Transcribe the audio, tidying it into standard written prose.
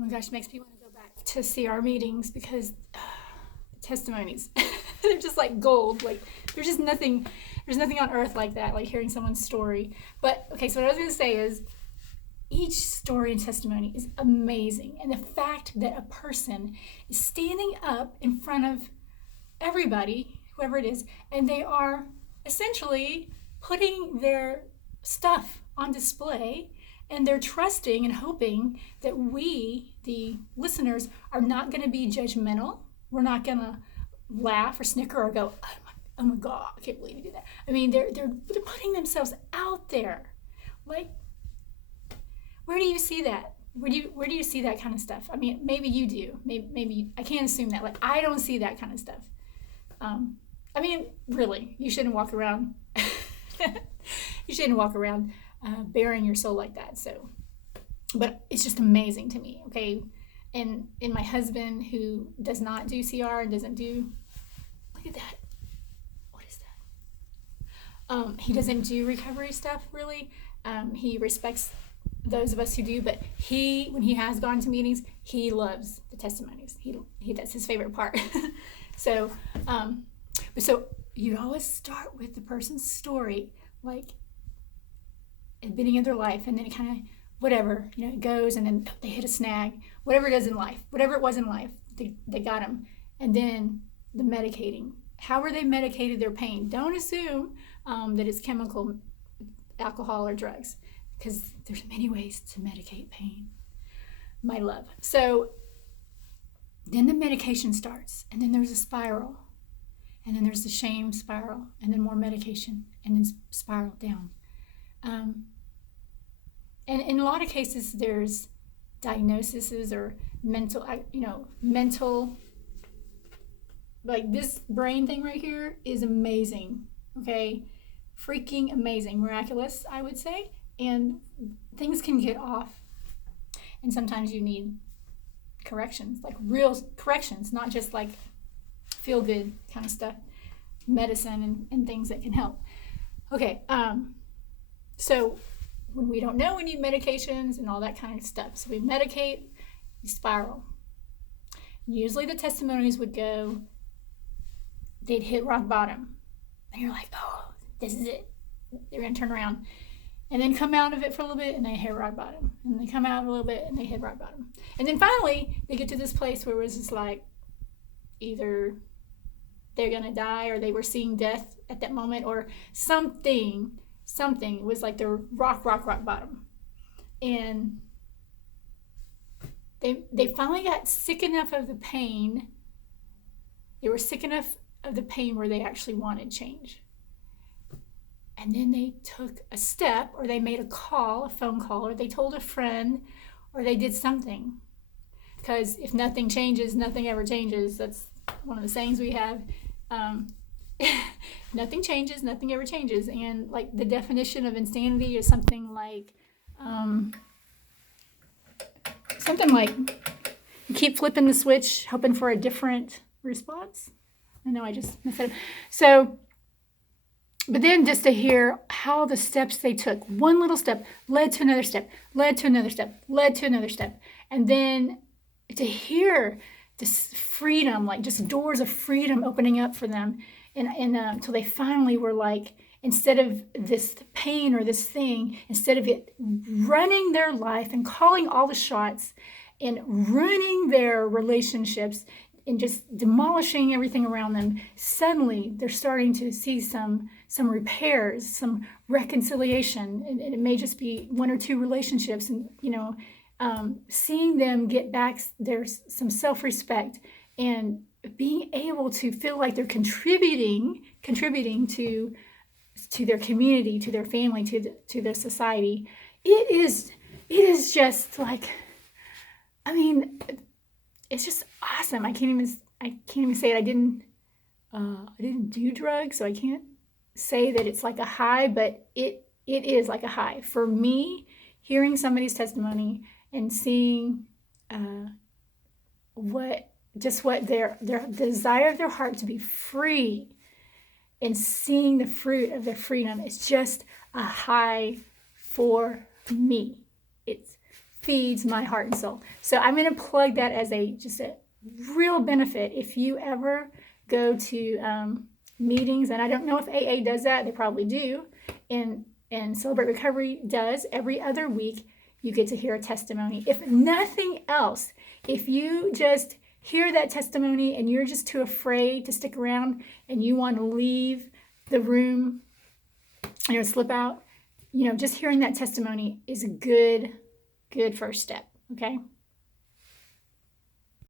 Oh my gosh, it makes me want to go back to see our meetings because testimonies, they're just like gold. Like there's nothing on earth like that, like hearing someone's story. But okay, so what I was going to say is each story and testimony is amazing. And the fact that a person is standing up in front of everybody, whoever it is, and they are essentially putting their stuff on display, and they're trusting and hoping that we, the listeners, are not going to be judgmental. We're not going to laugh or snicker or go, oh my God, I can't believe you did that. I mean, they're putting themselves out there. Like, where do you see that? Where do you see that kind of stuff? I mean, maybe you do. Maybe I can't assume that. Like, I don't see that kind of stuff. I mean, really, you shouldn't walk around. You shouldn't walk around bearing your soul like that. So, but it's just amazing to me. Okay, and my husband, who does not do CR and doesn't do, look at that. What is that? He doesn't do recovery stuff really. He respects those of us who do, but when he has gone to meetings, he loves the testimonies. That's his favorite part. So you'd always start with the person's story, like at the beginning of their life, and then it kind of whatever, it goes, and then they hit a snag, whatever it is in life, whatever it was in life, they got them. And then the medicating. How are they medicated their pain? Don't assume that it's chemical, alcohol, or drugs, because there's many ways to medicate pain, my love. So then the medication starts, and then there's a spiral, and then there's the shame spiral, and then more medication, and then spiral down. And in a lot of cases, there's diagnoses or mental, like this brain thing right here is amazing, okay? Freaking amazing, miraculous, I would say. And things can get off. And sometimes you need corrections, like real corrections, not just like feel good kind of stuff, medicine and things that can help. Okay, so when we don't know, we need medications and all that kind of stuff. So we medicate, we spiral. Usually the testimonies would go, they'd hit rock bottom. And you're like, oh, this is it. They're going to turn around. And then come out of it for a little bit, and they hit rock bottom. And they come out a little bit, and they hit rock bottom. And then finally, they get to this place where it was just like, either they're going to die, or they were seeing death at that moment, or something was like the rock bottom. And they finally got sick enough of the pain. They were sick enough of the pain where they actually wanted change. And then they took a step, or they made a phone call, or they told a friend, or they did something. Because if nothing changes, nothing ever changes. That's one of the sayings we have. Nothing changes, nothing ever changes. And like the definition of insanity is something like you keep flipping the switch, hoping for a different response. I know I just messed it up. So, but then just to hear how the steps they took, one little step led to another step, led to another step, led to another step. And then to hear this freedom, like just doors of freedom opening up for them. And until they finally were like, instead of this pain or this thing, instead of it running their life and calling all the shots and ruining their relationships and just demolishing everything around them, suddenly they're starting to see some repairs, some reconciliation. And it may just be one or two relationships, and seeing them get back some self-respect and being able to feel like they're contributing to their community, to their family, to their society. It is just like, I mean, it's just awesome. I can't even say it. I didn't do drugs, so I can't say that it's like a high, but it is like a high for me. Hearing somebody's testimony and seeing what their desire of their heart to be free, and seeing the fruit of their freedom is just a high for me. It's feeds my heart and soul. So I'm going to plug that as just a real benefit. If you ever go to meetings, and I don't know if AA does that, they probably do, and Celebrate Recovery does, every other week you get to hear a testimony. If nothing else, if you just hear that testimony and you're just too afraid to stick around and you want to leave the room, slip out, just hearing that testimony is a good first step, okay?